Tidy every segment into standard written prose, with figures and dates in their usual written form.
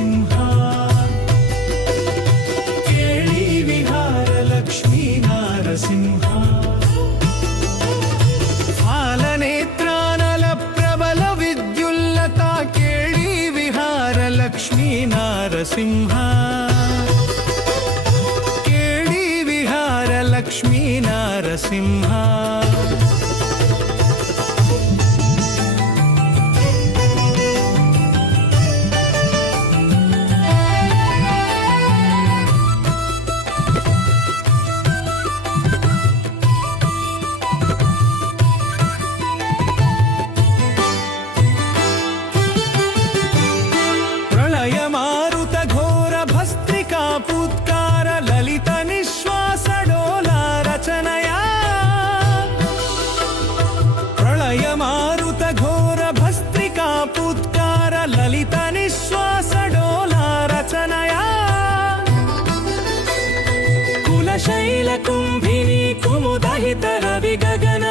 ನರಸಿಂಹ ಕೇಳಿ ವಿಹಾರ ಲಕ್ಷ್ಮೀ ನರಸಿಂಹ ಫಾಲನೇತ್ರಾನಲ ಪ್ರಬಲ ವಿದ್ಯುಲ್ಲತ ಕೇಳಿ ವಿಹಾರ ಲಕ್ಷ್ಮೀ ನರಸಿಂಹ ಕೇಳಿ ವಿಹಾರ ಲಕ್ಷ್ಮೀ ನರಸಿಂಹ शैलकुम्भिनी कुमुदहित रविगगन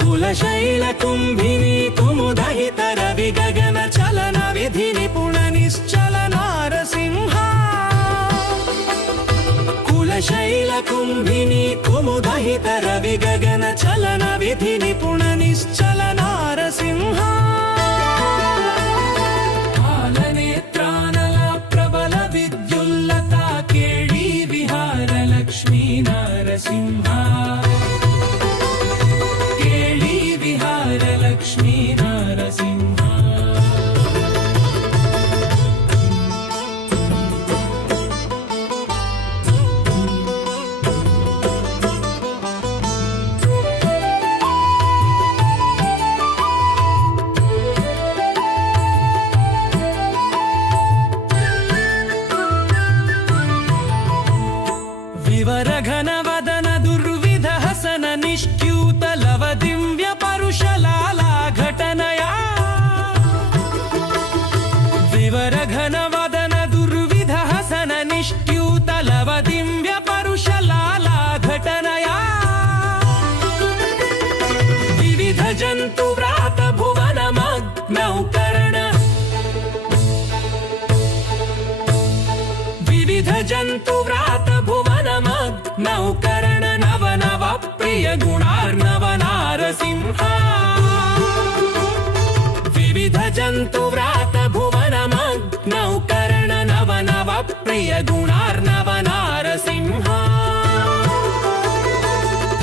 कुलशैलकुम्भिनी कुमुदहित रविगगन चलन विधि निपुण निश्चल नारसिंह कुलशैलकुम्भिनी कुमुदहित रविगगन चलन विधि निपुण निश्चल नारसिंह लक्ष्मी नरसिंह केळि विहार लक्ष्मी नरसिंह विवर घन वदन दुर्विध हसन निष्ठ्यूत लव दिव्य परुष लाला घटनया विवर घन वदन दुर्विध हसन निष्ठ्यूत लव दिव्य परुष लाला घटनया विविध जंतु व्रात भुवन मग्नौ कर्ण विविध जंतु व्रात भुवन नवकरण नव नव प्रिय गुणार्णव नारसिंह विविध जंतु व्रात भुवन नवकरण नव नव प्रिय गुणार्णव नारसिंह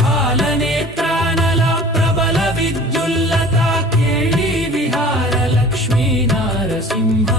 फालनेत्रानल प्रबल विद्युल्लता केळि विहार लक्ष्मी नारसिंह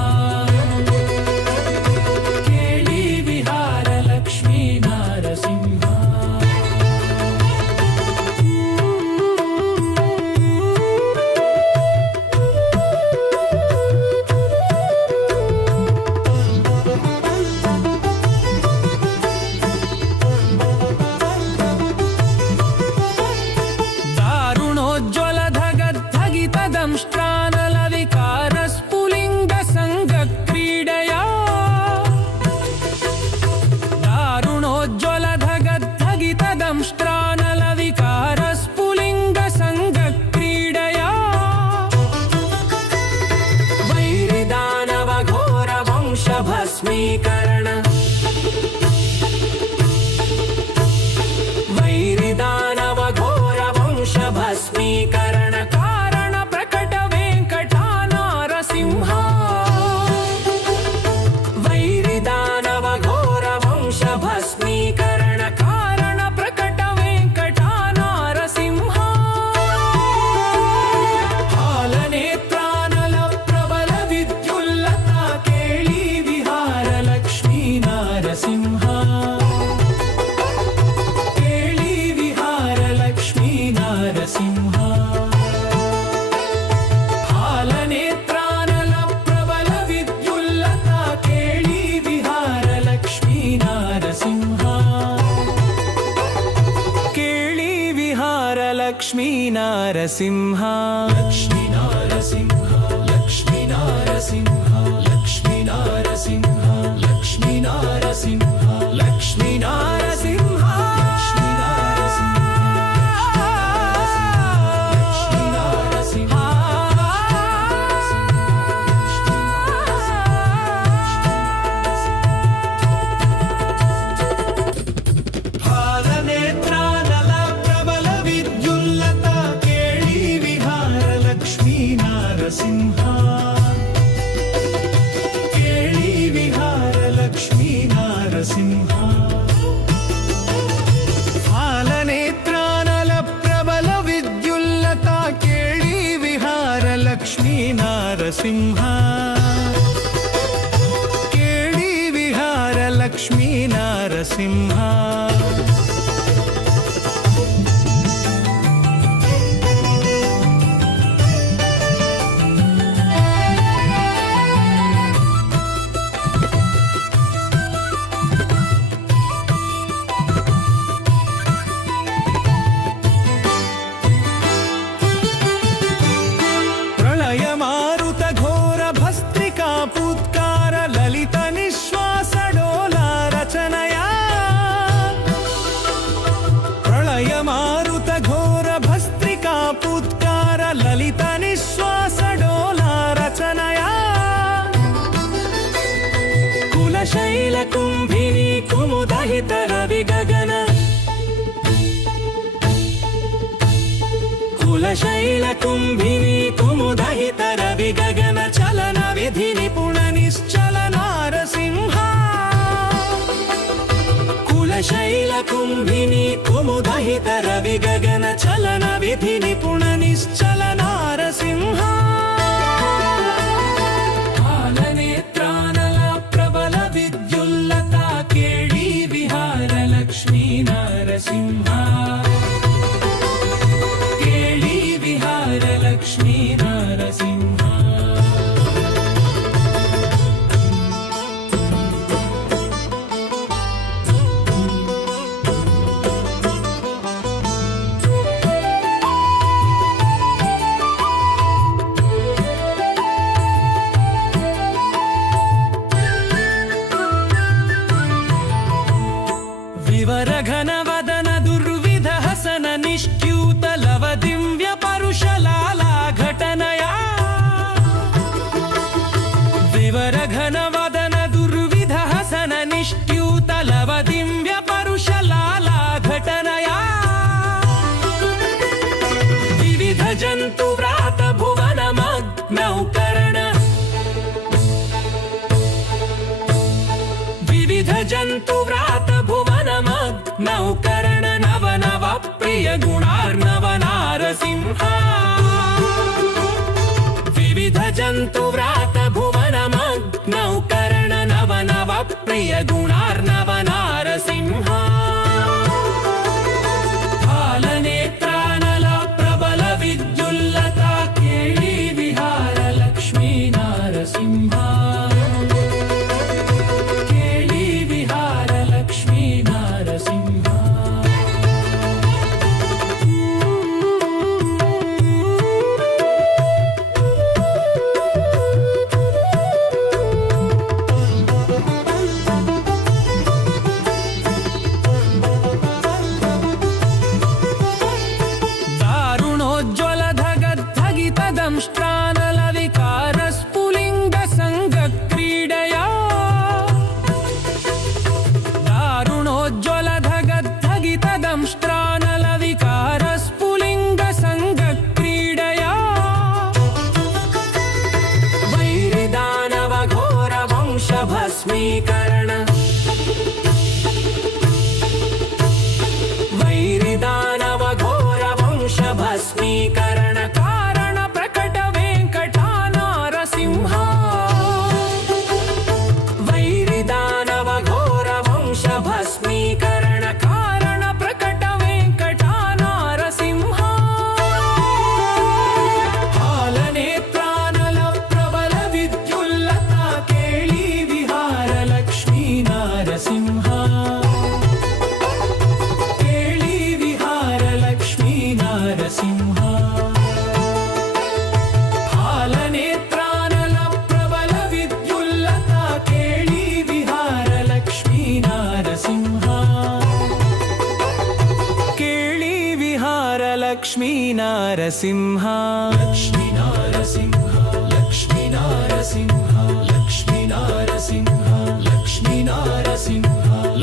भस्मीकरण वैरिदानव घोर वंश भस्मीकरण कारण प्रकट वेंकटा नारसिंह वैरिदानव घोर वंश भस्मीकरण कारण प्रकट वेंकटा नारसिंह फालनेत्रानल प्रबल विद्युल्लता केळि लक्ष्मी नरसिंह केळि विहार लक्ष्मी नरसिंह फालनेत्रानल प्रबल विद्युल्लता केळि विहार लक्ष्मी नरसिंह केळि विहार लक्ष्मी नरसिंह लक्ष्मी नरसिंह लक्ष्मी नरसिंह लक्ष्मी नरसिंह लक्ष्मी नरसिंह लक्ष्मी नरसिंह लक्ष्मी नरसिंह ನರಸಿಂಹ ಕೇಳಿ ವಿಹಾರ ಲಕ್ಷ್ಮೀ ನರಸಿಂಹ ಫಾಲನೇತ್ರಾನಲ ಪ್ರಬಲ ವಿದ್ಯುಲ್ಲತಾ ಕೇಳಿ ವಿಹಾರ ಲಕ್ಷ್ಮೀ ನರಸಿಂಹ ಕೇಳಿ ವಿಹಾರ ಲಕ್ಷ್ಮೀ ನರಸಿಂಹ शैलकुम्भिनी कुमुदहित रविगगन कुलशैलकुम्भिनी कुमुदहित रविगगन चलन विधि निपुण निश्चल नारसिंह कुलशैलकुम्भिनी कुमुदहित रविगगन चलन विधि निपुण निश्चल नारसिंह नरसिंह केळी विहार लक्ष्मी नरसिंह विवर घन वदन दुर्विध हसन निष्ट्यूत लव दिव्य परुषलाला घटनया विवर घन वदन दुर्विध हसन निष्ट्यूत लव दिव्य परुषलाला घटनया विविध जंतु व्रात भुवन मग्नौकर्ण विविध जंतु व्रात भुवन नवकरण नव नव प्रिय गुणार्णव नारसिंह विविध जंतु व्रात भुवन नवकरण नव नव प्रिय गुणार्णव नारसिंह फालनेत्रानल प्रबल विद्युल्लता केळी विहार लक्ष्मी नारसिंह भस्मीकरण वैरिदानव घोर वंश भस्मीकरण कारण प्रकट वेंकटा नारसिंह वैरिदानव घोर वंश भस्मीकरण कारण प्रकट वेंकटा नारसिंह फालनेत्रानल प्रबल विद्युल्लता केळी नरसिंह केळी विहार लक्ष्मी नरसिंह फालनेत्रानल प्रबल विद्युल्लता केळी विहार लक्ष्मी नरसिंह केळी विहार लक्ष्मी नरसिंह लक्ष्मी नरसिंह लक्ष्मी नरसिंह लक्ष्मी नरसिंह लक्ष्मी नरसिंह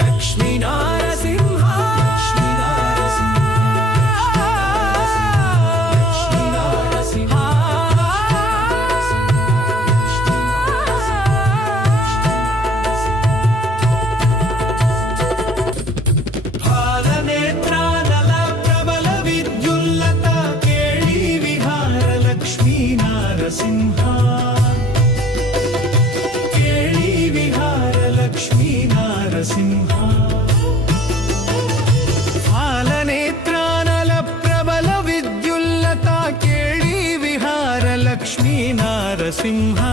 लक्ष्मी नरसिंह लक्ष्मी नरसिंह ನರಸಿಂಹ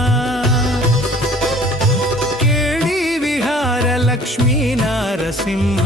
ಕೇಳಿ ವಿಹಾರ ಲಕ್ಷ್ಮೀ ನರಸಿಂಹ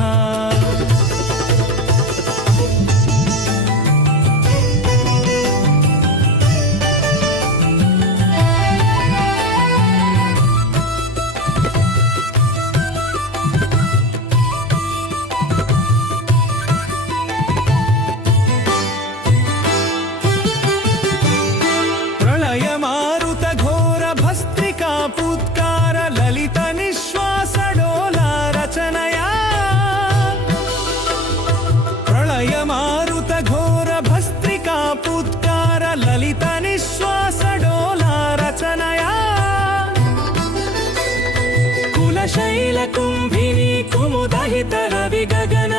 शैलकुम्भिनी कुमुदहित रविगगन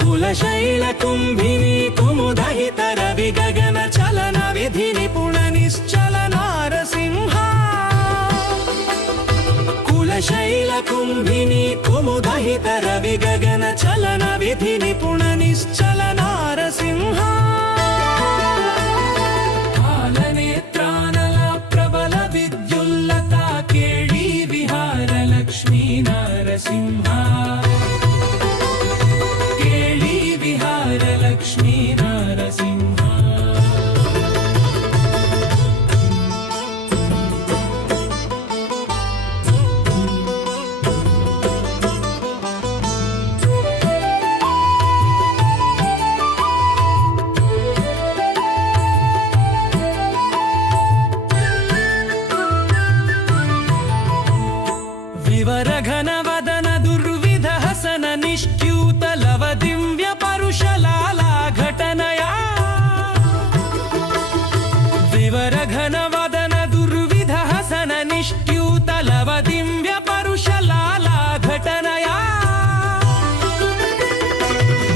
कुलशैलकुम्भिनी कुमुदहित रविगगन चलन विधि निपुण निश्चल नारसिंह कुलशैलकुम्भिनी कुमुदहित रविगगन चलन विधि निपुण निश्चल नारसिंह नरसिंह केळी विहार लक्ष्मी नरसिंह विवरघन वदन दुर्विध हसन निष्ट्यूत लव दिव्य परुषलाला घटनया विवरघन वदन दुर्विध हसन निष्ट्यूत लव दिव्य परुषलाला घटनया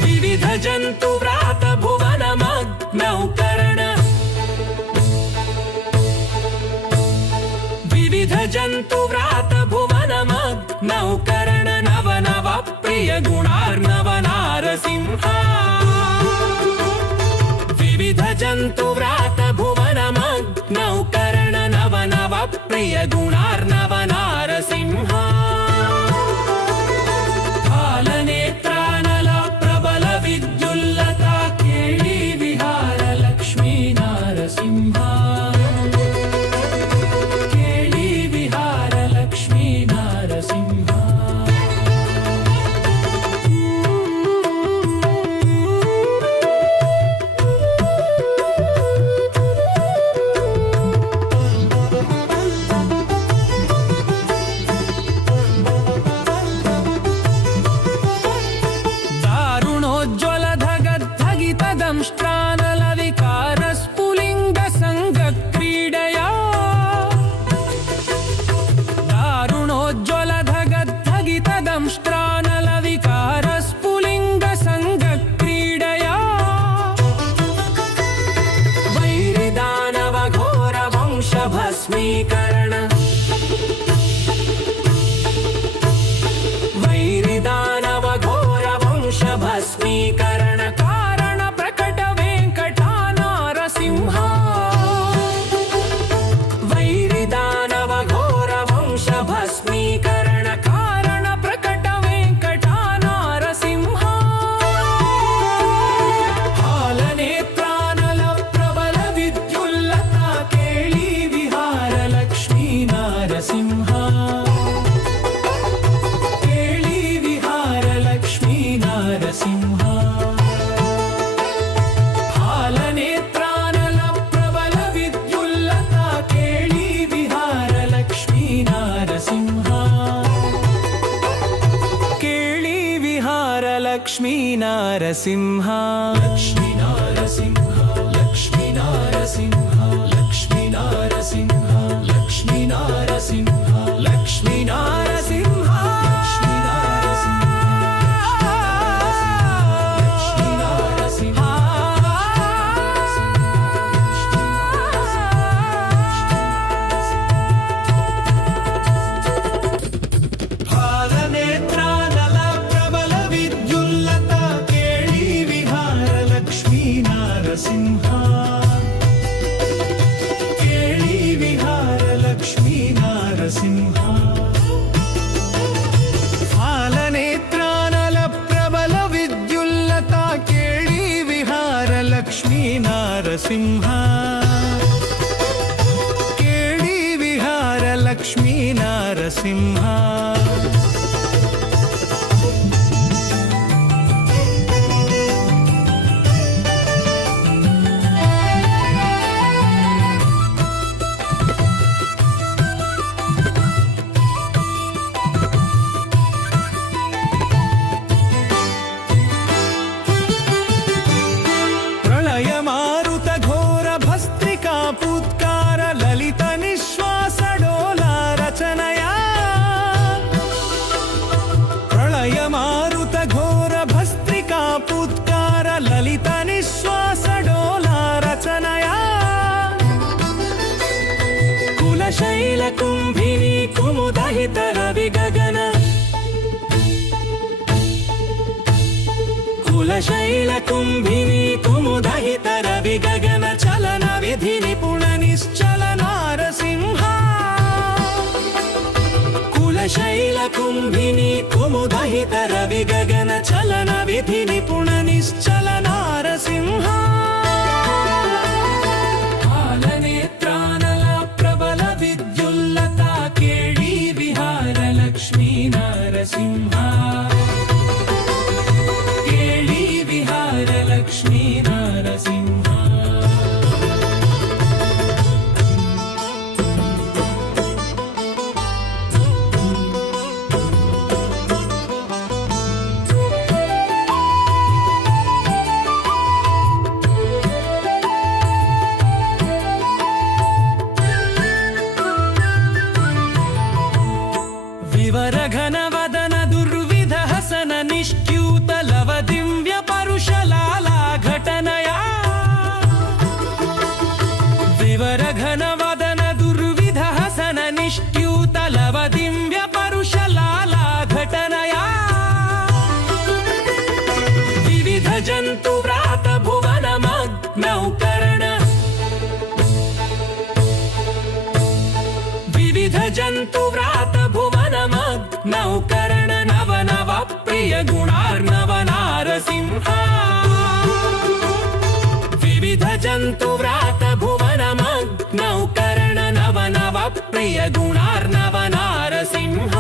विविध जंतु व्रात भुवन मग्नौकरण विविध जंतु व्रात भुवन नौकरण नव नव प्रिय गुणार्णव नारसिंह विविध जंतु व्रात भुवन नौकरण नव नव प्रिय गुणार्णव नारसिंह फालनेत्रानल प्रबल विद्युल्लता केळी विहार लक्ष्मी नारसिंह वैरिदानव घोर वंश भस्मीकरण कारण प्रकट वेंकटा नारसिंह वैरिदानव घोर वंश भस्मीकरण कारण प्रकट वेंकटा नारसिंह हालनेत्रानल प्रबल विद्युल्लता केळी विहार लक्ष्मी नारसिंह लक्ष्मी नारसिंह लक्ष्मी नारसिंह लक्ष्मी नारसिंह लक्ष्मी नारसिंह लक्ष्मी नारसिंह लक्ष्मी नारसिंह फालनेत्रानल प्रबल विद्युल्लता केळी विहार ನರಸಿಂಹ ಕೇಳಿ ವಿಹಾರ ಲಕ್ಷ್ಮೀ ನರಸಿಂಹ शैलकुम्भिनी कुमुदहित रविगगन कुलशैलकुम्भिनी कुमुदहित रविगगन चलन विधि निपुण निश्चल नारसिंह कुलशैलकुम्भिनी कुमुदहित रविगगन चलन विधि निपुण निश्चल नारसिंह लक्ष्मी नरसिंह केळी विहार लक्ष्मी नरसिंह विवरघन वदन दुर्विध हसन निष्ट्यूत लव दिव्य परुषलाला घटनया विवरघन वदन दुर्विध हसन निष्ट्यूत लव दिव्य परुषलाला घटनया विविध जंतु व्रात भुवन मग्नौ कर्ण विविध जंतु व्रात भुवन नवकरण नव नव प्रिय गुणार्णव नारसिंह विविध जंतु व्रात भुवन नवकरण नव नव प्रिय गुणार्णव नारसिंह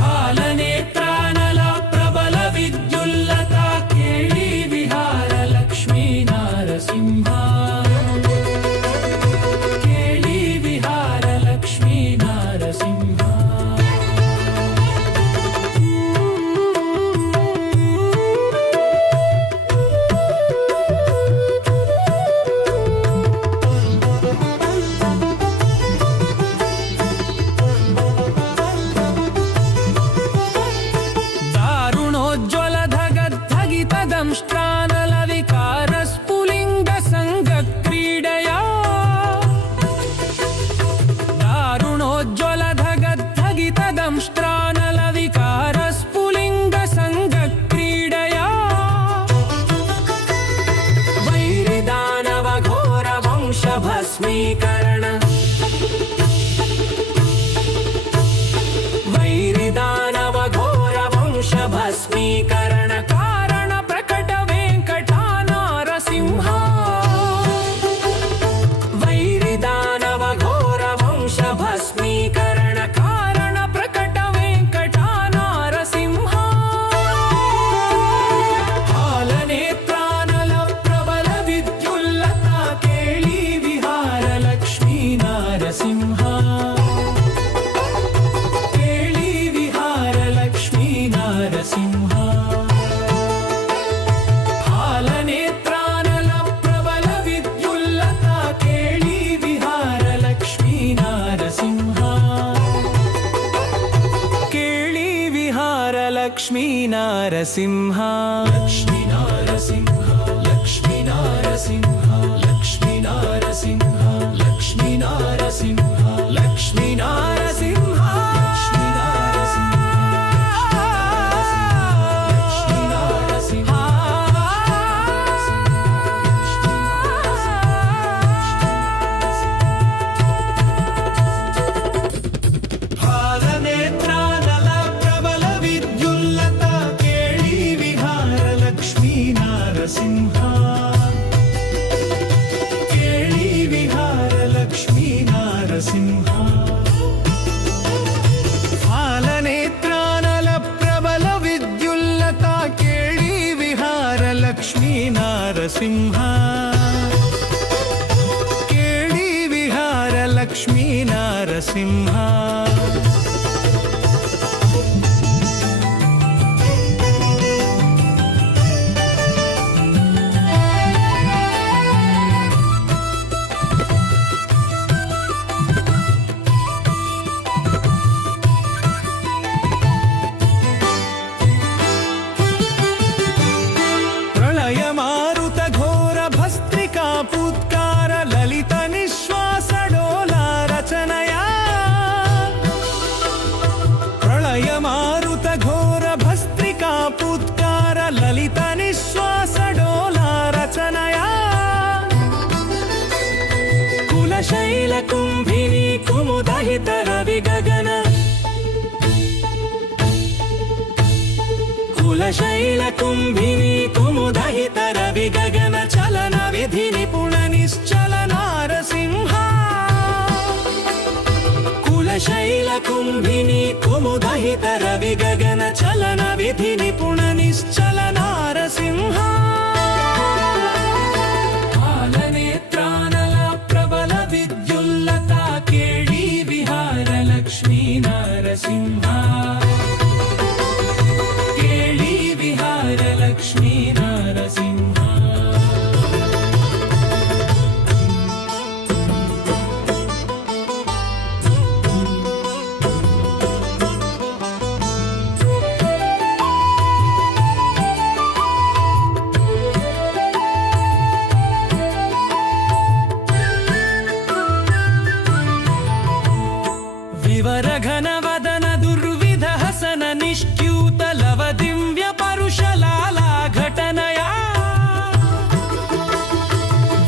फालनेत्रानल प्रबल विद्युल्लता केळी विहार लक्ष्मी नारसिंह भस्मीकरण वैरिदानव घोर वंश भस्मीकरण कारण प्रकट वेंकटा नारसिंह वैरिदानव घोर वंश भस्मीकरण कारण प्रकट वेंकटा नारसिंह हालनेत्रानल प्रबल विद्युल्लता केळी लक्ष्मी नरसिंह केळी विहार लक्ष्मी नरसिंह फालनेत्रानल प्रबल विद्युल्लता केळी विहार लक्ष्मी नरसिंह केळी विहार लक्ष्मी नरसिंह लक्ष्मी नरसिंह लक्ष्मी नरसिंह लक्ष्मी नरसिंह लक्ष्मी नरसिंह लक्ष्मी नरसिंह लक्ष्मी नरसिंह फालनेत्रानल प्रबल विद्युल्लता केळी विहार ನರಸಿಂಹ ಕೇಳಿ ವಿಹಾರ ಲಕ್ಷ್ಮೀ ನರಸಿಂಹ शैलकुम्भिनी कुमुदहित रविगगन कुलशैलकुम्भिनी कुमुदहित रविगगन चलन विधि निपुण निश्चल नारसिंह कुलशैलकुम्भिनी कुमुदहित रविगगन चलन विधि निपुण निश्चल नारसिंह नरसिंह केळी विहार लक्ष्मी नरसिंह विवर घन वदन दुर्विध हसन निष्ट्यूत लव दिव्य परुषलाला घटनया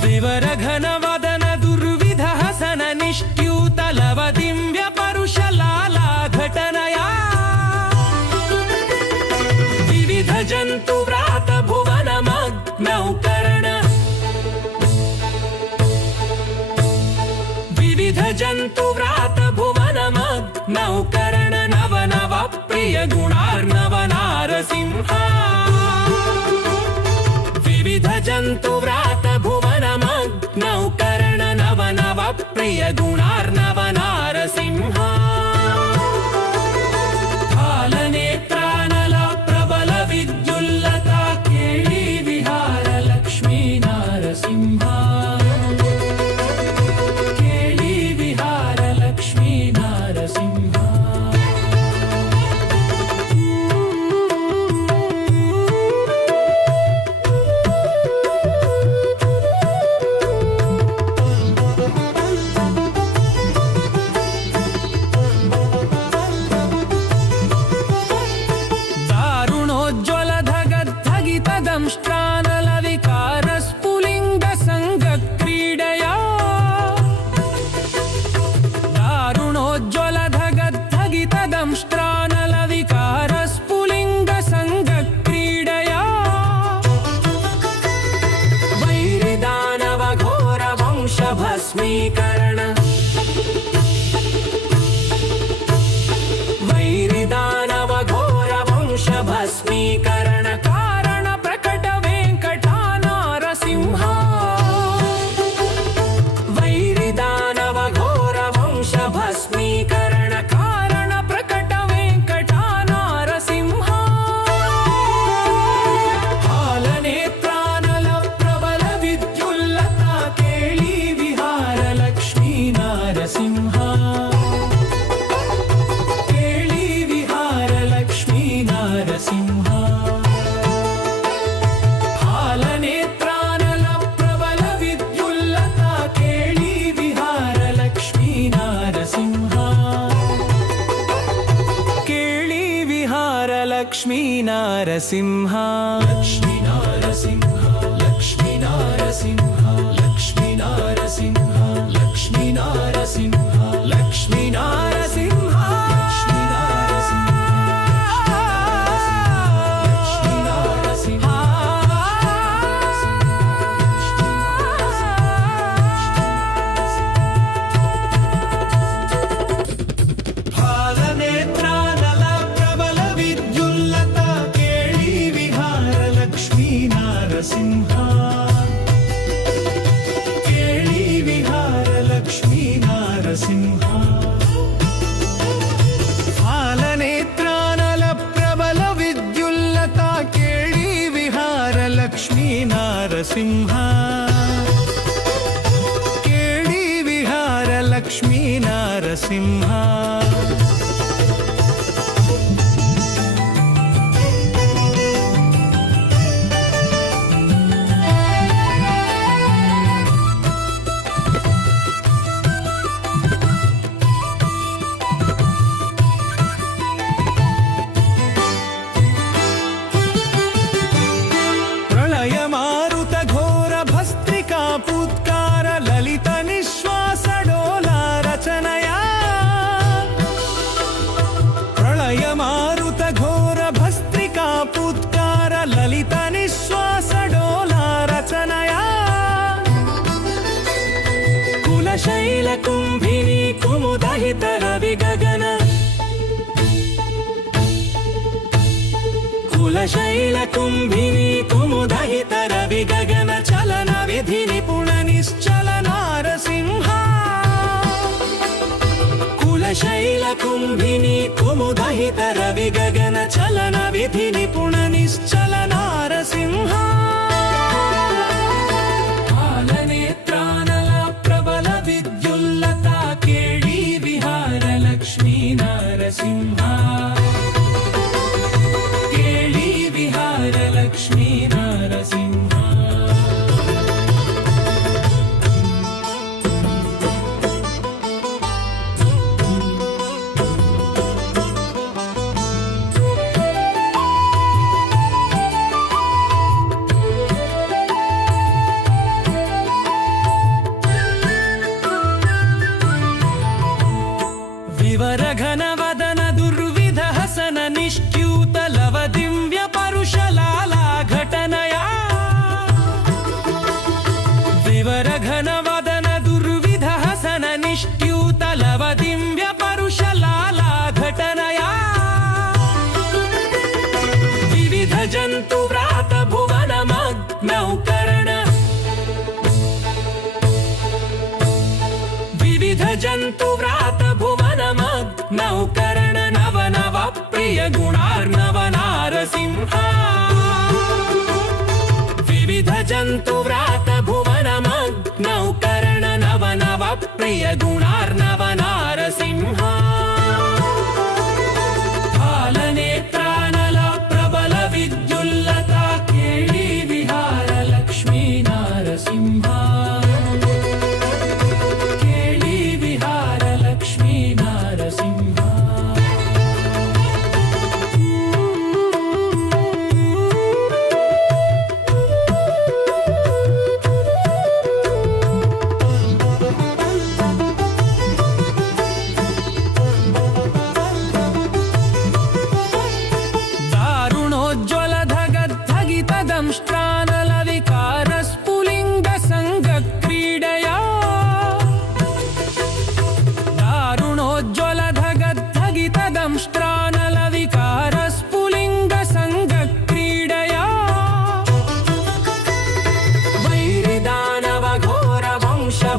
विवर घन वदन दुर्विध हसन निष्ट्यूत लव दिव्य परुषलाला घटनया विविध जंतु व्रात भुवन मग्नौ कर्ण विविध जंतु व्रात भुवन नवकरण नव नव प्रिय गुणार्णव नारसिंह विविध जंतु व्रात भुवन नवकरण नव नव प्रिय गुणार्णव नारसिंह फालनेत्रानल प्रबल विद्युल्लता केळी विहार लक्ष्मी नारसिंह भस्मीकरण वैरिदानव घोर वंश भस्मीकरण कारण प्रकट वेंकटा नारसिंह वैरिदानव घोर वंश भस्मीकरण कारण प्रकट वेंकटा नारसिंह फालनेत्रानल प्रबल विद्युल्लता केळी नरसिंह केळी विहार लक्ष्मी नरसिंह फालनेत्रानल प्रबल विद्युल्लता केळी विहार लक्ष्मी नरसिंह केळी विहार लक्ष्मी नरसिंह लक्ष्मी नरसिंह लक्ष्मी नरसिंह लक्ष्मी नरसिंह लक्ष्मी नरसिंह लक्ष्मी नरसिंह फालनेत्रानल प्रबल विद्युल्लता केळी विहार लक्ष्मी नरसिंह ನರಸಿಂಹ शैलकुम्भिनी कुमुदहित रविगगन कुलशैलकुम्भिनी कुमुदहित रविगगन चलन विधि निपुण निश्चल नारसिंह कुलशैलकुम्भिनी कुमुदहित रविगगन चलन विधि निपुण निश्चल नारसिंह नरसिंह केळी विहार लक्ष्मी नरसिंह विवरघन वदन दुर्विध हसन निष्ट्यूत लव दिव्य परुषलाला घटनया विवरघन वदन दुर्विध हसन निष्ट्यूत लव दिव्य परुषलाला घटनया विविध जंतु व्रात भुवन मग्नौकरण विविध जंतु व्रात भुवन नौकरण नव नव प्रिय गुणार्णव नारसिंह विविध जंतु व्रात भुवन नौकरण नव नव प्रिय गुणार्णव नारसिंह फालनेत्रानल प्रबल विद्युल्लता केळी विहार लक्ष्मी नारसिंह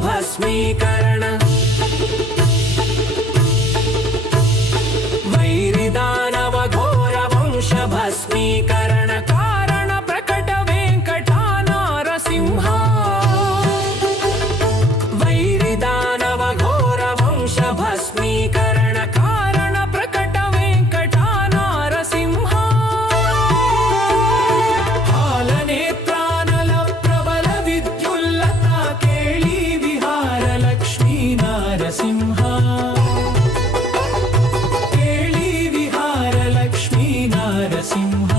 भस्मीकरण वैरिदानव घोर वंश भस्मीकरण कारण प्रकट वेंकटा नारसिंह वैरिदानव घोर वंश भस्मीकरण कारण प्रकट वेंकटा नारसिंह फालनेत्रानल प्रबल विद्युल्लता केळी नरसिंह केळी विहार लक्ष्मी नरसिंह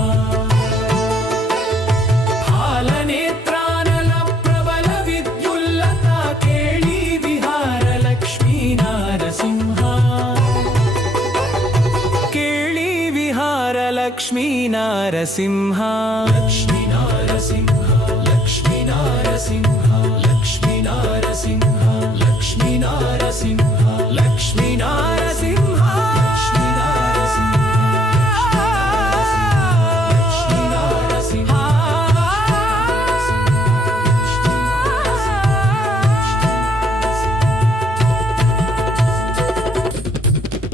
फालनेत्रानल प्रबल विद्युल्लता केळी विहार लक्ष्मी नरसिंह केळी विहार लक्ष्मी नरसिंह लक्ष्मी नरसिंह लक्ष्मी नरसिंह लक्ष्मी नरसिंह लक्ष्मी नरसिंह लक्ष्मी नरसिंह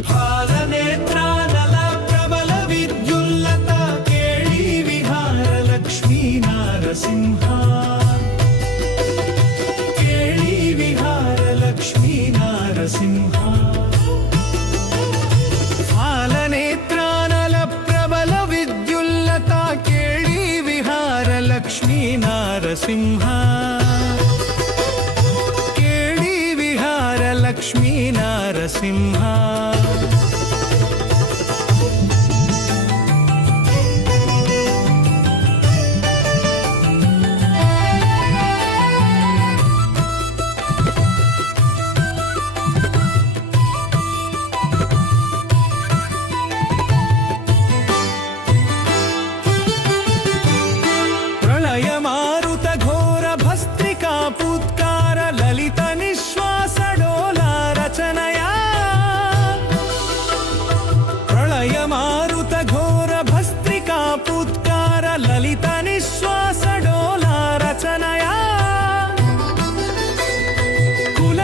फालनेत्रानल प्रबल विद्युल्लता केळी विहार నారసింహ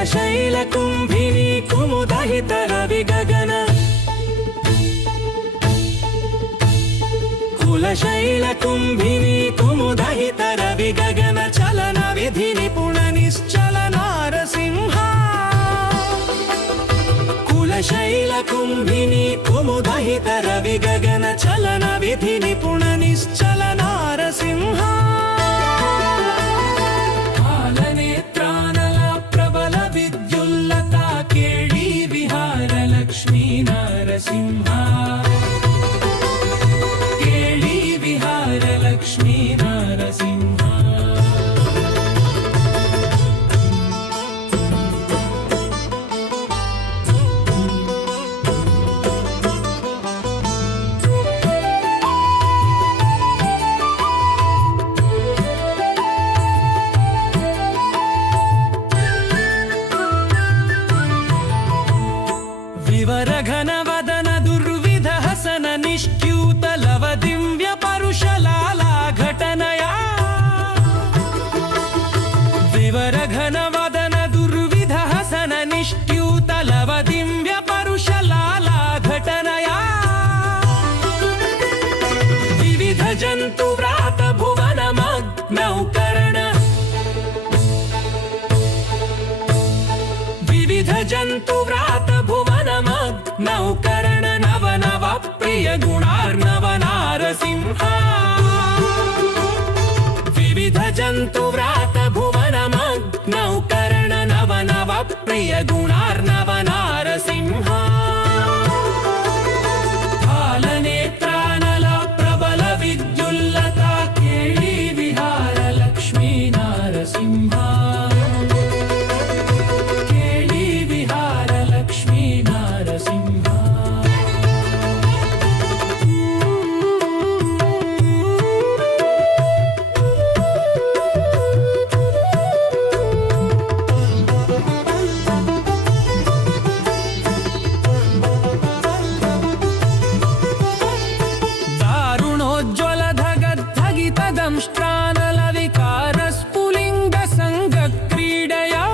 शैलकुम्भिनी कुमुदहित रविगगन कुलशैलकुम्भिनी कुमुदहित रविगगन चलन विधि निपुण निश्चल नारसिंह कुलशैलकुम्भिनी कुमुदहित रविगगन चलन विधि निपुण निश्चल नारसिंह लक्ष्मी नारसिंह केळी विहार लक्ष्मी नारसिंह विवरघन वदन दुर्विध हसन निष्ट्यूत लव दिव्य परुषलाला घटनया विवरघन वदन दुर्विध हसन निष्ट्यूत लव दिव्य परुषलाला घटनया विविध जंतु व्रात भुवन मग्नौ कर्ण विविध जंतु व्रात भुवन नवकरण नव नव प्रिय गुणार्णव नारसिंह विविध जंतु व्रात भुवन नवकरण नव नव प्रिय गुणार्णव नारसिंह फालनेत्रानल प्रबल विद्युल्लता केळी विहार लक्ष्मी नारसिंह दारुणोज्ज्वलधगद्धगितदंष्ट्रानलविकारस्फुलिङ्ग सङ्गक्रीडया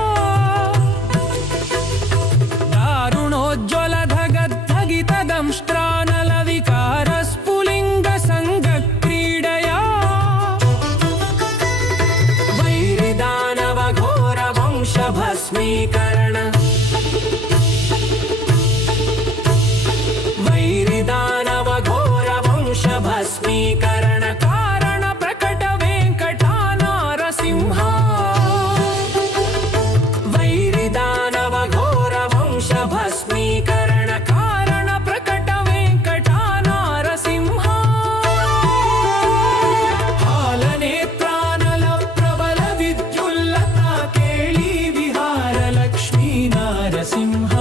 दारुणोज्ज्वलधगद्धगितदंष्ट्रानलविकारस्फुलिङ्ग सङ्गक्रीडया वैरिदानवघोरवंशभस्मीकरण वैरिदानवघोरवंशभस्मीकरण भस्मीकरण कारण प्रकट वेंकटा नारसिंह हालनेत्रानल प्रबल विद्युल्लता केळी विहार लक्ष्मी नारसिंह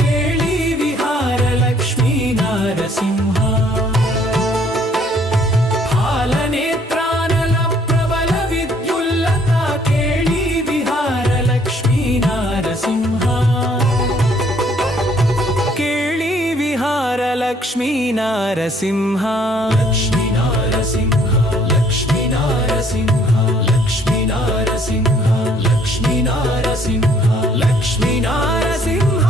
केळी विहार लक्ष्मी नारसिंह हालनेत्रानल प्रबल विद्युल्लता केळी विहार लक्ष्मी नारसिंह केळी विहार लक्ष्मी नारसिंह लक्ष्मी नारसिंह लक्ष्मी नारसिंह लक्ष्मी नारसिंह लक्ष्मी नारसिंह लक्ष्मी नारसिंह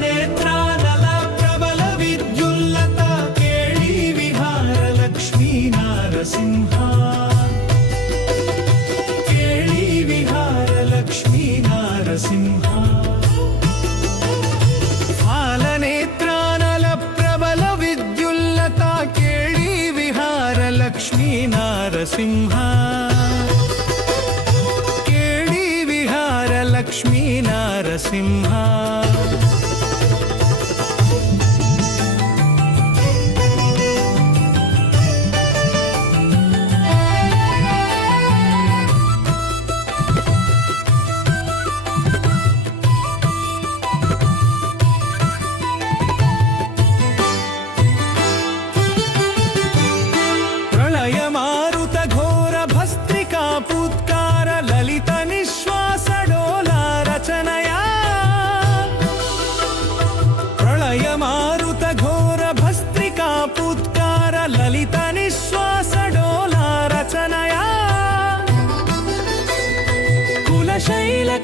नेत्रानल प्रबल विद्युल्लता केळी विहार ನರಸಿಂಹ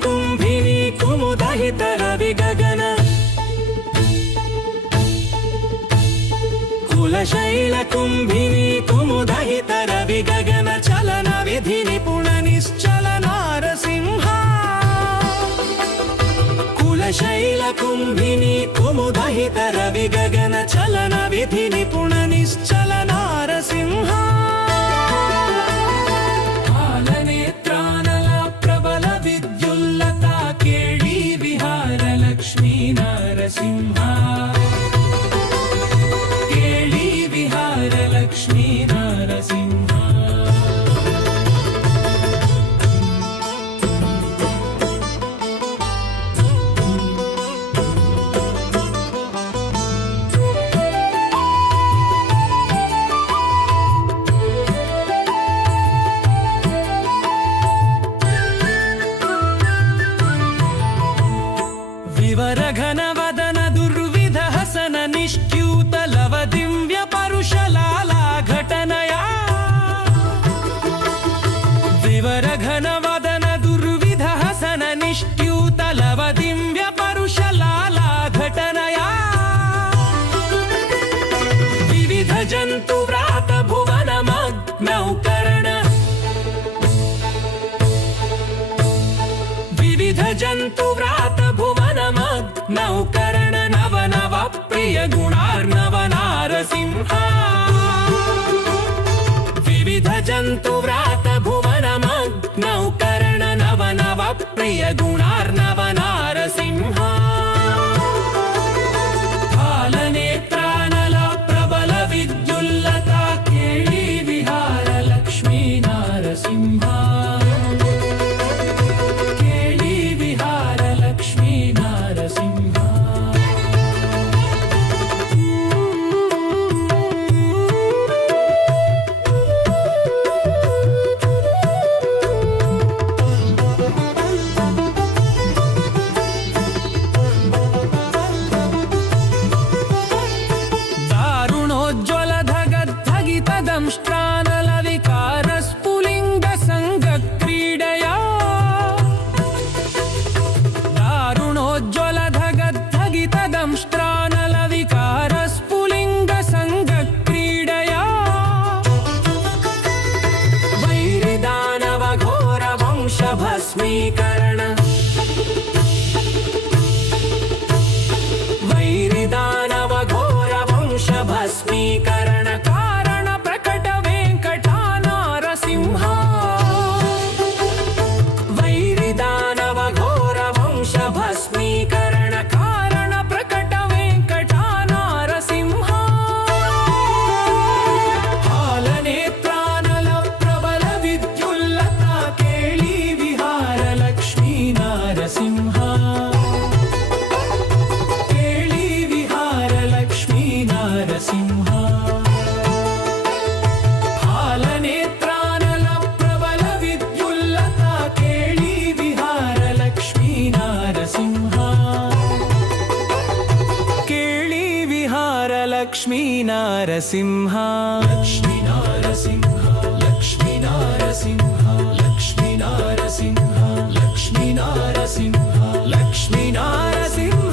कुम्भिनी कुमुदहित रवि गगन कुलशैल कुम्भिनी कुमुदहित रवि गगन चलन विधि निपुण निश्चल नारसिंह कुलशैल कुम्भिनी कुमुदहित रवि गगन चलन विधि निपुण निश्चल नारसिंह नरसिंह केळी विहार लक्ष्मी नरसिंह विवर घन वदन दुर्विध हसन निष्ट्यूत लव दिव्य परुषलाला घटनया विवर घन वदन दुर्विध हसन निष्ट्यूत लव दिव्य परुषलाला घटनया विविध जंतु व्रात भुवन मग्नौकर्ण विविध जंतु व्रात भुवन नौकरण नव नव प्रिय गुणार्णव नारसिंह विविध जंतु व्रात भुवन नौकरण नव नव प्रिय गुणार्णव नारसिंह फालनेत्रानल प्रबल विद्युल्लता केळी विहार लक्ष्मी नारसिंह भस्मीकरण वैरिदानव घोर वंश भस्मीकरण कारण प्रकट वेंकटा नारसिंह वैरिदानव घोर वंश भस्मीकरण कारण प्रकट वेंकटा नारसिंह हालनेत्रानल प्रबल विद्युल्लता केळी नरसिंह केळी विहार लक्ष्मी नरसिंह फालनेत्रानल प्रबल विद्युल्लता केळी विहार लक्ष्मी नरसिंह केळी विहार लक्ष्मी नरसिंह लक्ष्मी नरसिंह लक्ष्मी नरसिंह लक्ष्मी नरसिंह लक्ष्मी नरसिंह लक्ष्मी नरसिंह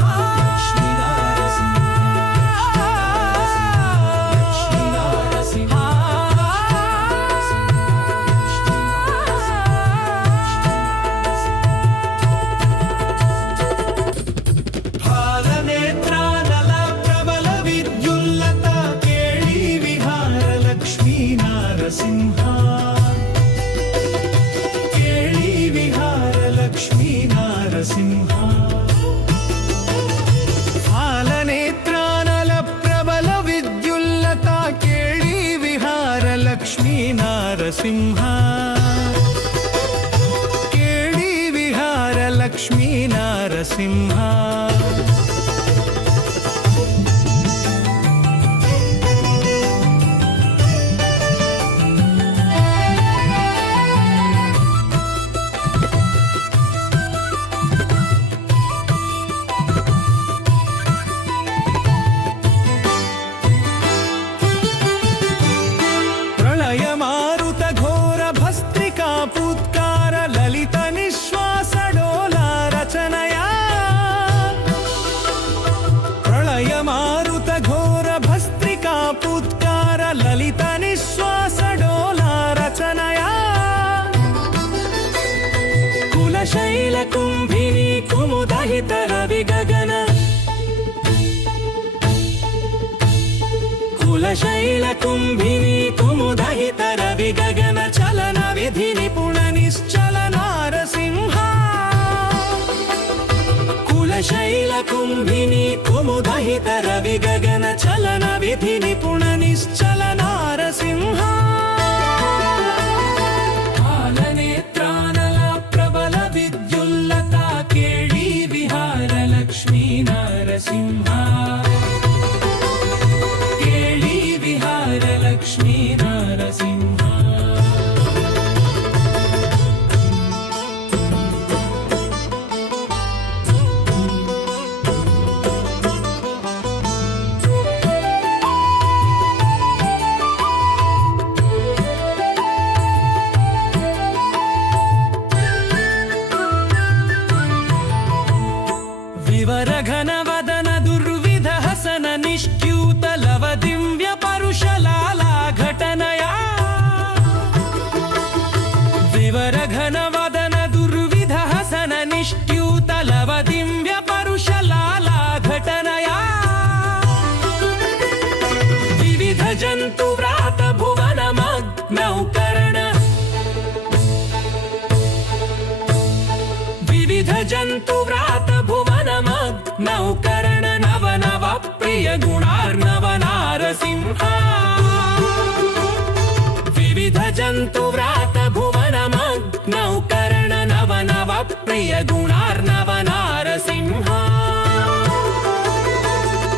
फालनेत्रानल प्रबल विद्युल्लता केळी विहार ನರಸಿಂಹ शैलकुम्भिनी कुमुदहित रविगगन कुलशैलकुम्भिनी कुमुदहित रविगगन चलन विधि निपुण निश्चल नारसिंह कुलशैलकुम्भिनी कुमुदहित रविगगन चलन विधि निपुण निश्चल नारसिंह नरसिंह केळी विहार लक्ष्मी नरसिंह विवर घन वदन दुर्विध हसन निष्ट्यूत लव दिव्य परुषलाला घटनया विवर घन वदन दुर्विध हसन निष्ट्यूत लव दिव्य परुषलाला घटनया विविध जंतु व्रात भुवन मग्नौ कर्ण विविध जंतु व्रात भुवन नवकरण नव नव प्रिय गुणार्णव नारसिंह विविध जंतु व्रात भुवन नवकरण नव नव प्रिय गुणार्णव नारसिंह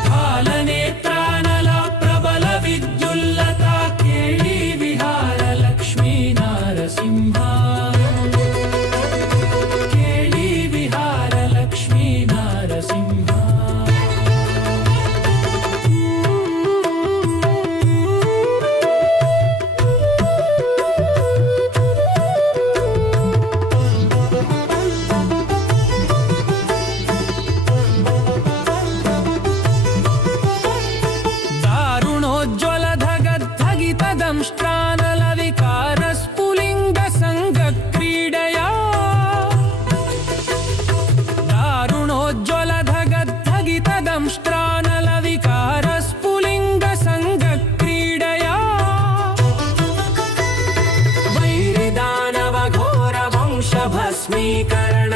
फालनेत्रानल प्रबल विद्युल्लता केळी विहार लक्ष्मी नारसिंह भस्मीकरण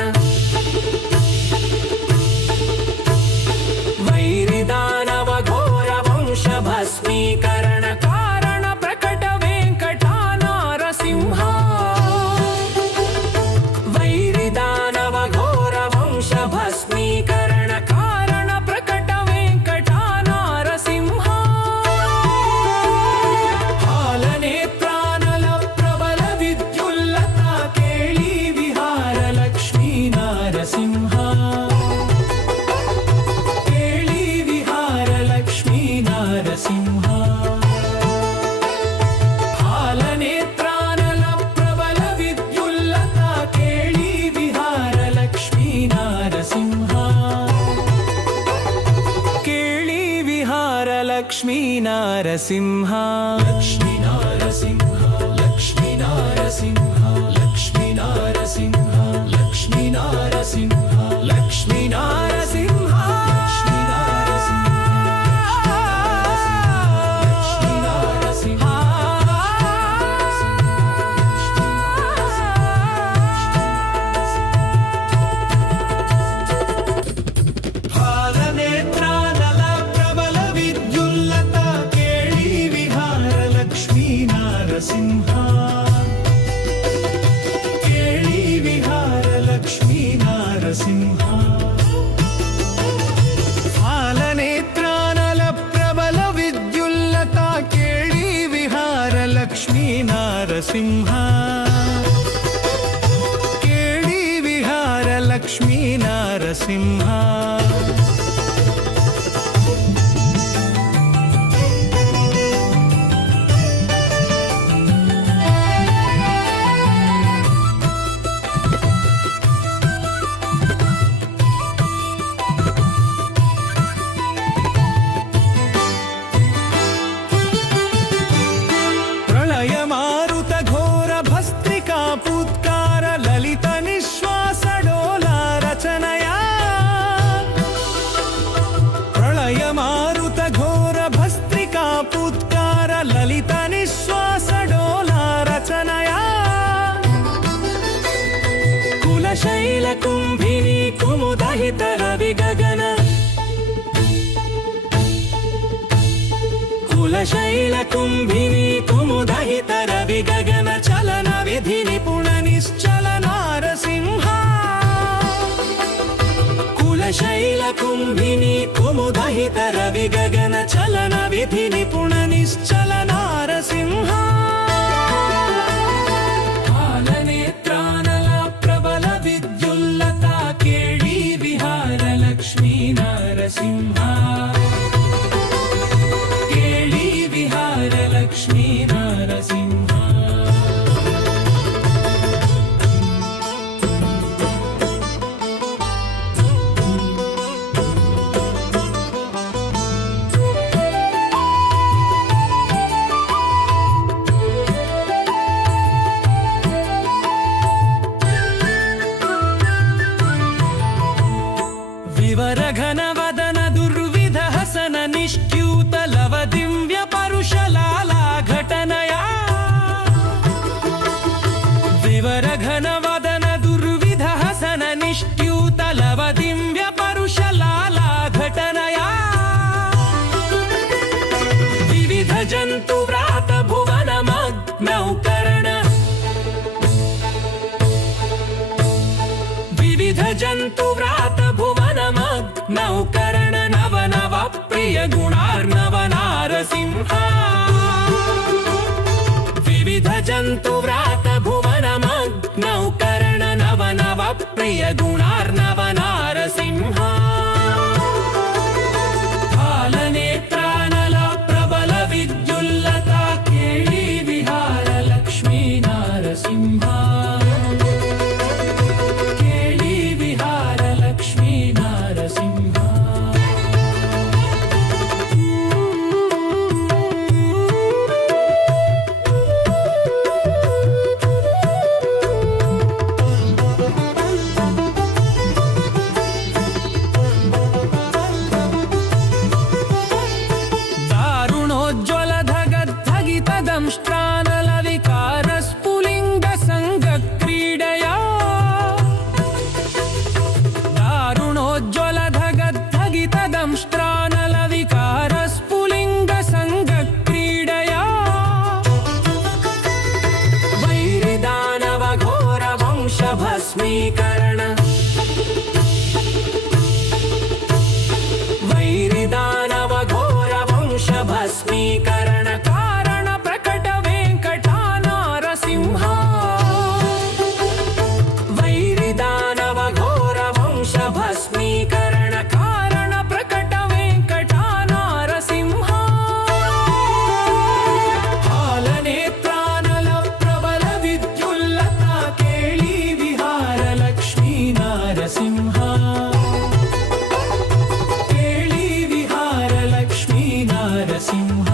वैरिदानव घोर वंश भस्मीकरण कारण प्रकट वेंकटा नारसिंह वैरिदानव घोर वंश भस्मीकरण कारण प्रकट वेंकटा नारसिंह फालनेत्रानल प्रबल विद्युल्लता केळी नरसिंह केळी विहार लक्ष्मी नरसिंह फालनेत्रानल प्रबल विद्युल्लता केळी विहार लक्ष्मी नरसिंह केळी विहार लक्ष्मी नरसिंह लक्ष्मी नरसिंह लक्ष्मी नरसिंह लक्ष्मी नरसिंह लक्ष्मी नरसिंह लक्ष्मी नरसिंह फालनेत्रानल प्रबल विद्युल्लता केळी विहार ನರಸಿಂಹ ಕೇಳಿ ವಿಹಾರ ಲಕ್ಷ್ಮೀ ನರಸಿಂಹ शैलकुम्भिनी कुमुदहित रविगगन कुलशैलकुम्भिनी कुमुदहित रविगगन चलन विधि निपुण निश्चल नारसिंह कुलशैलकुम्भिनी कुमुदहित रविगगन चलन विधि निपुण निश्चल नारसिंह लक्ष्मी नरसिंह केळी विहार लक्ष्मी नरसिंह विवरघन वदन दुर्विध हसन निष्ट्यूत लव दिव्य परुषलाला घटनया विवरघन वदन दुर्विध हसन निष्ट्यूत लव दिव्य परुषलाला घटनया विविध जंतु व्रात भुवन मग्नौकरण विविध जंतु व्रात नौकरण नव नव प्रिय गुणार्णव नारसिंह विविध जंतु व्रात भुवन नौकरण नव नव प्रिय गुणार्णव नारसिंह फालनेत्रानल प्रबल विद्युल्लता केळी विहार लक्ष्मी नारसिंह दारुणोज्ज्वलधगद्धगितदंष्ट्रानलविकारस्फुलिङ्ग सङ्गक्रीडया दारुणोज्ज्वलधगद्धगितदंष्ट्रानलविकारस्फुलिङ्ग सङ्गक्रीडया वैरिदानव घोर वंशभस्मीकरण वैरिदानव घोर वंशभस्मीकरण वैरिदानव घोर वंश भस्मीकरण कारण प्रकट वेंकटा नारसिंह हालनेत्रानल प्रबल विद्युल्लता केळी विहार लक्ष्मी नारसिंह केळी विहार लक्ष्मी नारसिंह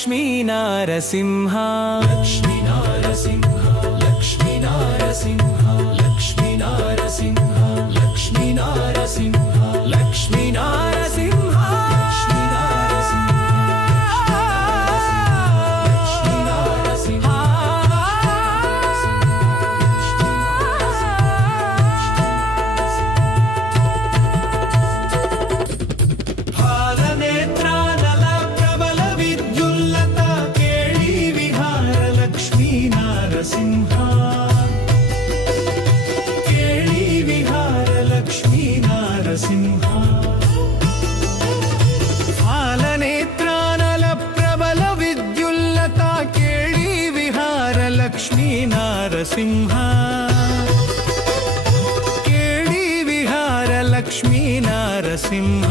लक्ष्मी नारसिंह लक्ष्मी नारसिंह लक्ष्मी नारसिंह लक्ष्मी नारसिंह लक्ष्मी नारसिंह लक्ष्मी नारसिंह ಲಕ್ಷ್ಮೀ ನರಸಿಂಹ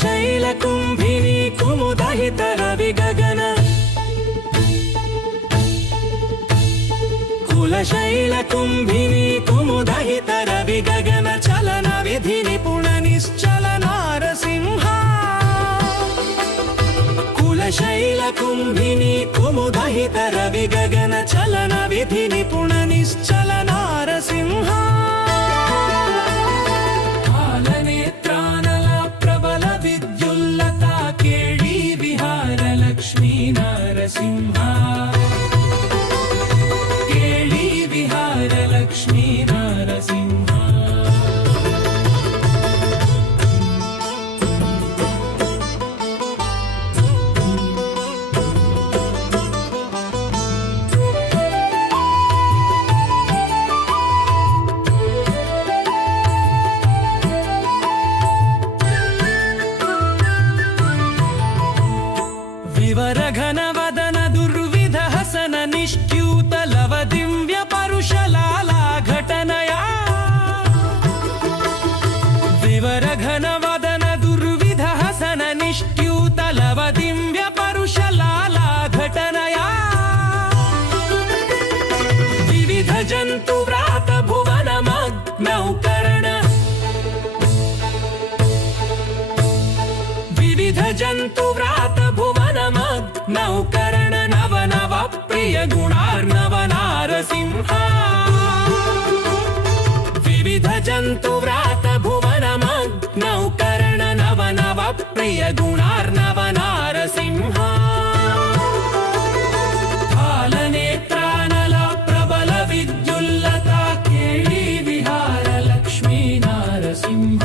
शैलकुम्भिनी कुमुदहित रविगगन कुलशैलकुम्भिनी कुमुदहित रविगगन चलन विधि निपुण निश्चल नारसिंह कुलशैलकुम्भिनी कुमुदहित रविगगन चलन विधि निपुण निश्चल नारसिंह लक्ष्मी नरसिंह केळी विहार लक्ष्मी नरसिंह विवर घन वदन दुर्विध हसन निष्ट्यूत लव दिव्य परुषलाला घटनया विवर घन वदन दुर्विध हसन निष्ट्यूत लव दिव्य परुषलाला घटनया विविध जंतु व्रात भुवन मग्नौ कर्ण विविध जंतु व्रात भुवन नवकरण नव नव प्रिय गुणार्णव नारसिंह विविध जंतु व्रात भुवन नवकरण नव नव प्रिय गुणार्णव नारसिंह फालनेत्रानल प्रबल विद्युल्लता केळी विहार लक्ष्मी नारसिंह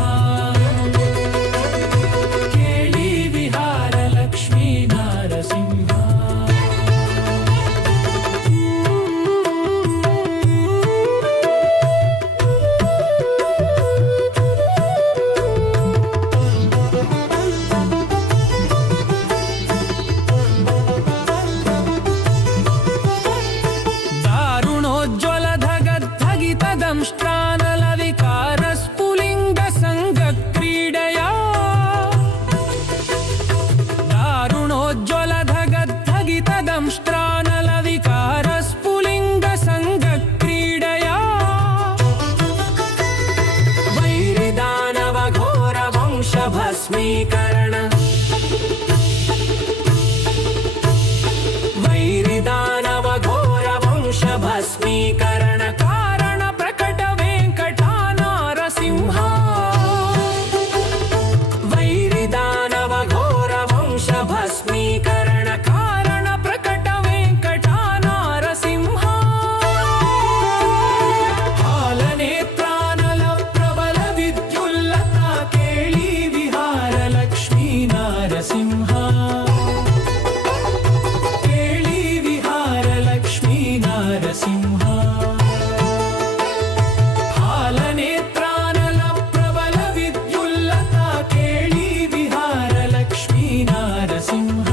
भस्मीकरण वैरिदानव घोर वंश भस्मीकरण कारण प्रकट वेंकटा नारसिंह वैरिदानव घोर वंश भस्मीकरण कारण प्रकट वेंकटा नारसिंह हालनेत्रानल प्रबल विद्युल्लता केळी लक्ष्मी नरसिंह केळी विहार लक्ष्मी नरसिंह फालनेत्रानल प्रबल विद्युल्लता केळी विहार लक्ष्मी नरसिंह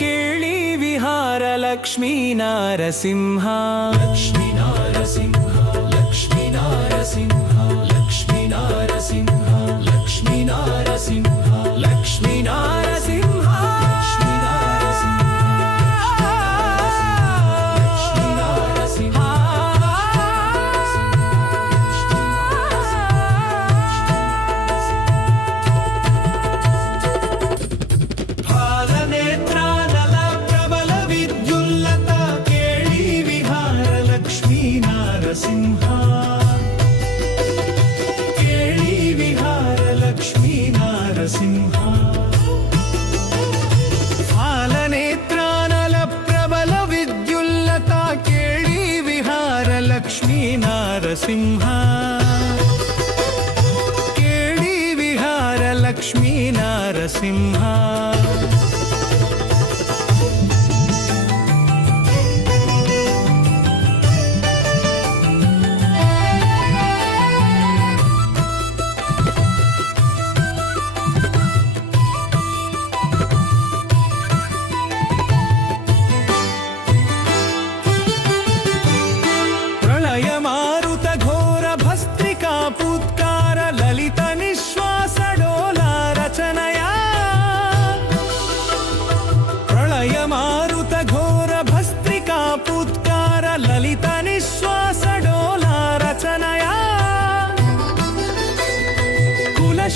केळी विहार लक्ष्मी नरसिंह लक्ष्मी नरसिंह लक्ष्मी नरसिंह लक्ष्मी नरसिंह लक्ष्मी नरसिंह लक्ष्मी नरसिंह लक्ष्मी नरसिंह फालनेत्रानल प्रबल विद्युल्लता केळी विहार लक्ष्मी नरसिंह केळी लक्ष्मी नारसिंह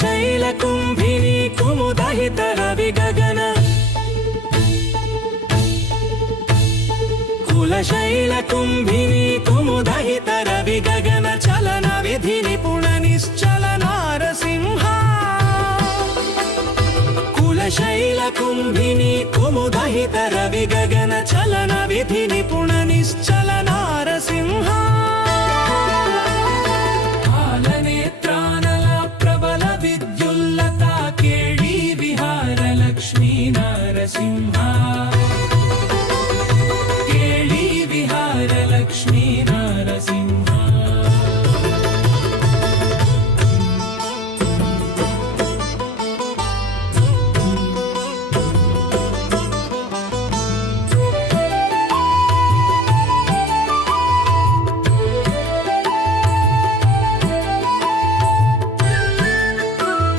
शैलकुम्भिनी कुमुदहित रविगगन कुलशैलकुम्भिनी कुमुदहित रविगगन चलन विधि निपुण निश्चल नारसिंह कुलशैलकुम्भिनी कुमुदहित रविगगन चलन विधि निपुण